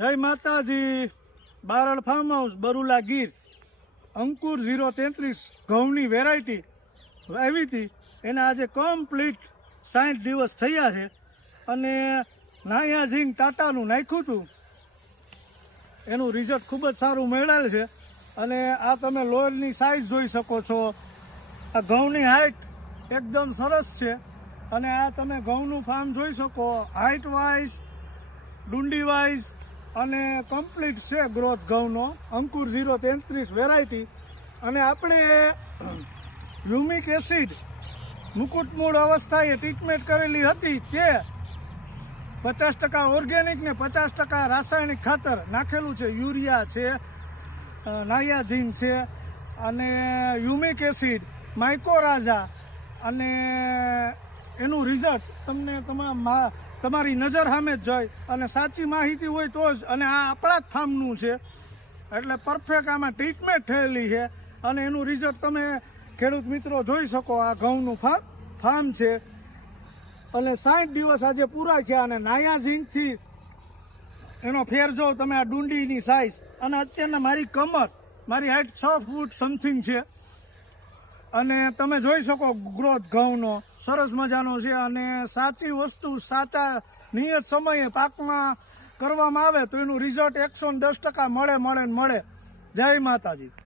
જય માતાજી। Barad farm house બરુલા Gir અંકુર 033 ઘઉંની વેરાયટી આવી હતી। એના આજે કમ્પ્લીટ 60 દિવસ થયા છે અને નાયા ઝીંગ ટાટાનું નાખ્યું હતું, એનું રિઝલ્ટ ખૂબ જ સારું મળેલ છે। અને આ તમે લોયરની સાઇઝ જોઈ શકો છો, આ ઘઉંની હાઇટ એકદમ સરસ છે અને આ તમે ઘઉંનું ફાર્મ જોઈ શકો, હાઇટ વાઇઝ ડુંડી વાઇઝ અને કમ્પ્લીટ છે ગ્રોથ ઘઉંનો, અંકુર 033 વેરાયટી। અને આપણે હ્યુમિક એસિડ મુકુટ મૂળ અવસ્થાએ ટ્રીટમેન્ટ કરેલી હતી, તે 50% ઓર્ગેનિક ને 50% રાસાયણિક ખાતર નાખેલું છે। યુરિયા છે, નાયા ઝીંગ છે અને હ્યુમિક એસિડ, માઇકોરાઝા, અને એનું રિઝલ્ટ તમને તમારી નજર સામે જ જોઈ અને સાચી માહિતી હોય તો જ, અને આ આપણા જ ફાર્મનું છે એટલે પરફેક્ટ આમાં ટ્રીટમેન્ટ થયેલી છે અને એનું રિઝલ્ટ તમે ખેડૂત મિત્રો જોઈ શકો। આ ઘઉંનું ફાર્મ છે અને 60 દિવસ આજે પૂરા થયા અને નાયા ઝીંગથી એનો ફેર જો તમે, આ ડુંડીની સાઇઝ અને અત્યારના મારી હાઇટ 6 ફૂટ સમથિંગ છે અને તમે જોઈ શકો ગ્રોથ ઘઉંનો સરસ મજાનો છે। અને સાચી વસ્તુ સાચા નિયત સમયે પાકમાં કરવામાં આવે તો એનું રિઝલ્ટ 110% મળે। જય માતાજી।